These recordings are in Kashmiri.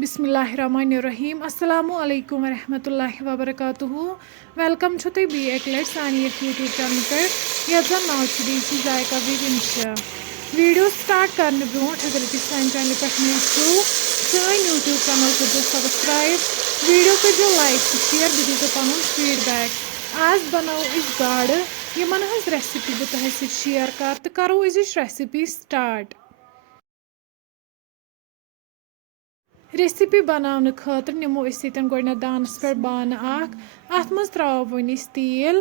बिस्मिल्लाहिर्रहमानिर्रहीम अस्सलामु अलैकुम वरहमतुल्लाहि वबरकातुहू वेलकम छु तुम बी एक लट सान यूट्यूब चैनल पे ये जन नाव डी जायका विद इंशा वीडियो स्टार्ट करने ब्रोट अगर तुम सान चैनल पे नई छो सान यूट्यूब चैनल कर सब्सक्राइब वीडियो कर लाइक तो शेयर बी दीजो पन फीडबैक आज बनाओ इस गाड़ यमन हज रेसिपी बह तुह शेयर कर तो करो रेसिपी स्टार्ट। रेसिपी बनाने खतर निमो गोडनेथ दानस पे बान अत मज त्रो वन तेल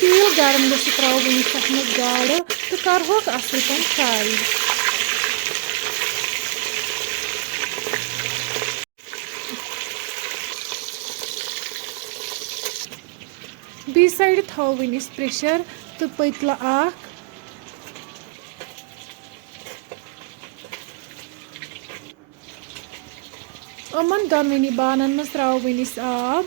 तेल गर्म गो त्रो वन तथ मज गाड़ तो करहोक असल पे फ्राई। बी साइड थो वन प्रेशर तो पतल अमन दोनवनी बानन मज त्रो वन आब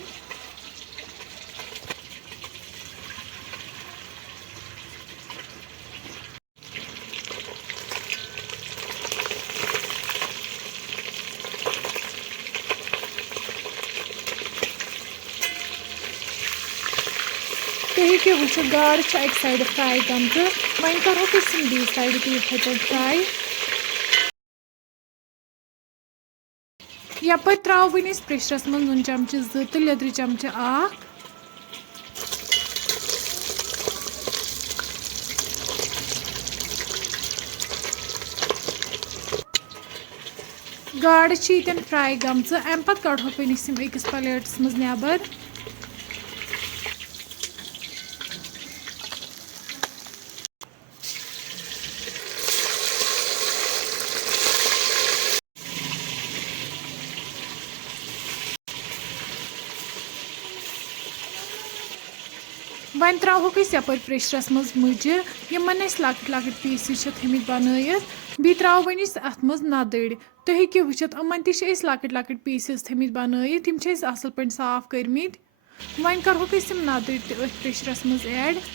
तुम हेको वो गाड़ एक साइड फ्राई गमत वन करो बी साइड ती फ्राई यप त्रो वन प्रेशरस मज नुन चमचे तो लिद्र चमचे गाड़ फ्राई गमच अम पे कड़ोक वन अकिस प्लेटस मज नबर वन त्रोक यप प्रेशरस मज मुजि यमन लकट लकट पीसेस थमित बनत बी त्रो वन अत मज नदड़ तुम हेको वुचित अमन लकट लकट पीसेस थमित बनत तम असल पे साफ करमित वन करोक नदड़ त प्रेशरस मज ऐड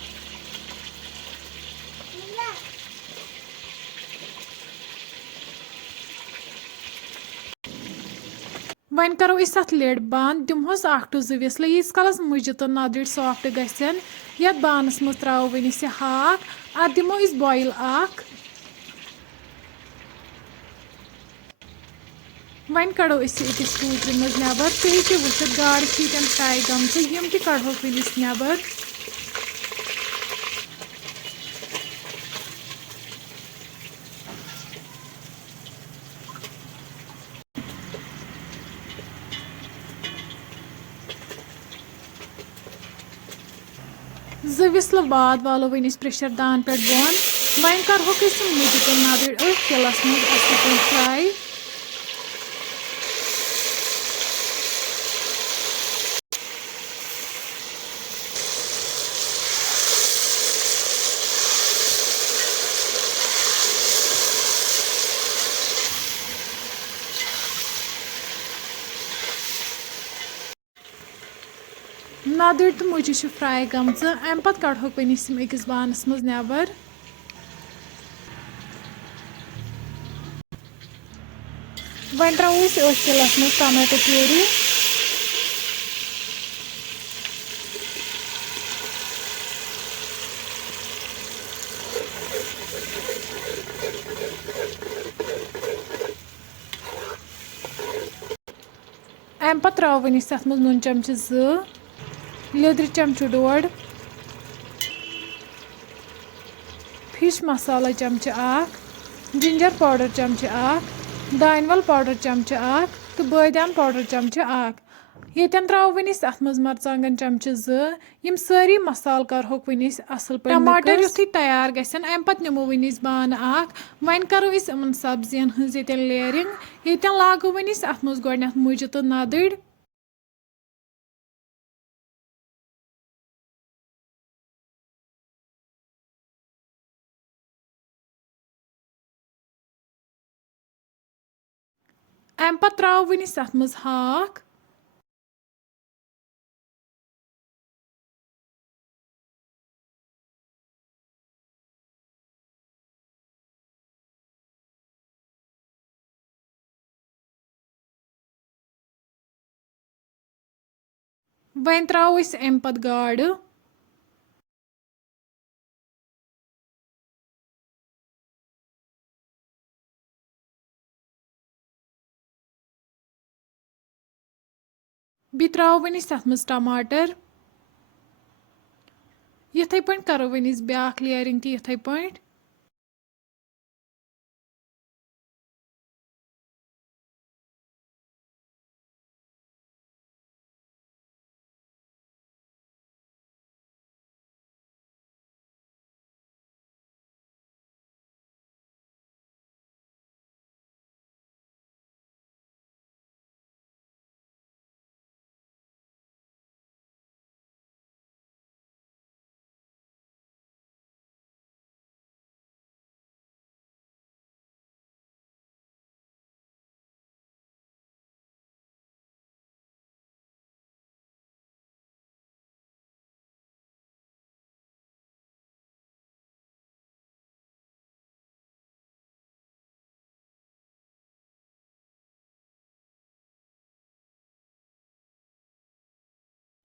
वन करो अत लिड बंद दिमहोस टू जो विसल यीस कलस मुजि तो नदड़ सॉफ्ट गसन ये बानस मज त्रो वन हाक अत दिमो बॉयल वन कड़ो अकिस टूकर मज नबर तुम हेको वुचित गाड़ फ्राई गमच यम त कड़ोक वन नबर जो विसल बाद वालो वन प्रेशर दान पे बोन वन करोक मुजि तो नदड़ तिलस मज असल पे फ्राई नदड़ तो मुजि फ्राई गमच अम पे कड़ोक वन अकिस बानस मज नबर वन त्रो तिलस मज टमाटो प्यूरी अम पे त्रो वन अत मज नुन चमचे लिद्र चमचु डोड फिश मसाला चमचे जिंजर पाउडर चमचे दानवल पाउडर चमचे तो बादाम पाउडर चमचे येतन त्रो वन अत मज मरचांगन चमचे यम सारी मसाल करहोक वन असल पे टमाटर युथी तैयार गसन अम पे निमो वन बान वन करो इन सब्जियन हज लेयरिंग येतन लागो वन अत मज गोडनेथ मुजि तो नदड़ अम पे त्रो वन अत मज हाक वहीं त्रावो अस अमि पत गाड बी त्रावो वोन अस तथ मज टमाटर यिथे पे करो वोन अस ब्याक लेयरिंग ती यिथे पे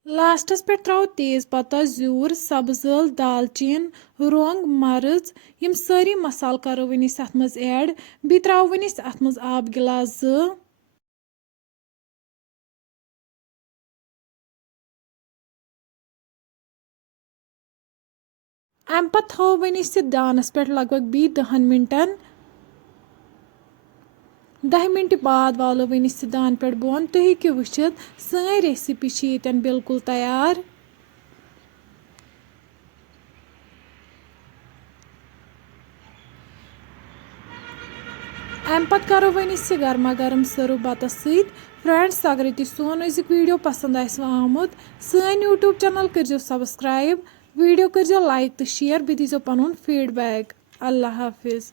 लास्टस पे त्रो तेज पत्ता जूर सब्ज ٲल दालचीन रोंग मर्च यम सारी मसाल करो वन अस अथ मज ऐड बी त्रो वन अस अथ मज आब गिलास अम पत थो वन अस दानस पे लगभग बी 10 मिनटन 10 मिनट बाद वालो वन अस दान पे बोन तुम हेकि वुचित सन रेसिपी यतन बिल्कुल तैयार अम पत करो वन अस गर्मा गर्म सर्व बतस सत फ्रेंड्स अगर तुम सोन अजुक वीडियो पसंद आमुत सन यूट्यूब चैनल कर सब्सक्राइब वीडियो कर लाइक तो शेयर बे दीजो पनुन फीडबैक अल्लाह हाफिज।